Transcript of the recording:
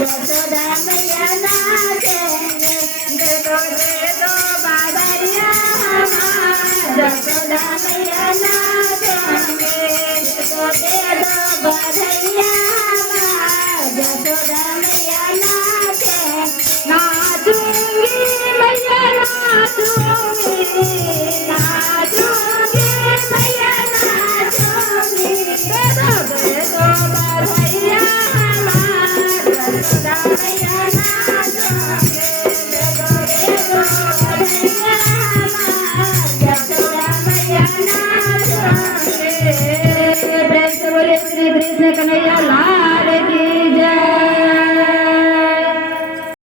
यशोदा मैया नाचेंगे दे दो बादरिया यशोदा मैया नाचेंगे दे दो बादरिया यशोदा मैया नाचे नाचूंगी मैया नाचूंगी नाचूंगी मैया नाचूंगी दे दो बादरिया यशोदा मैया नाचेंगे दे दो बादरिया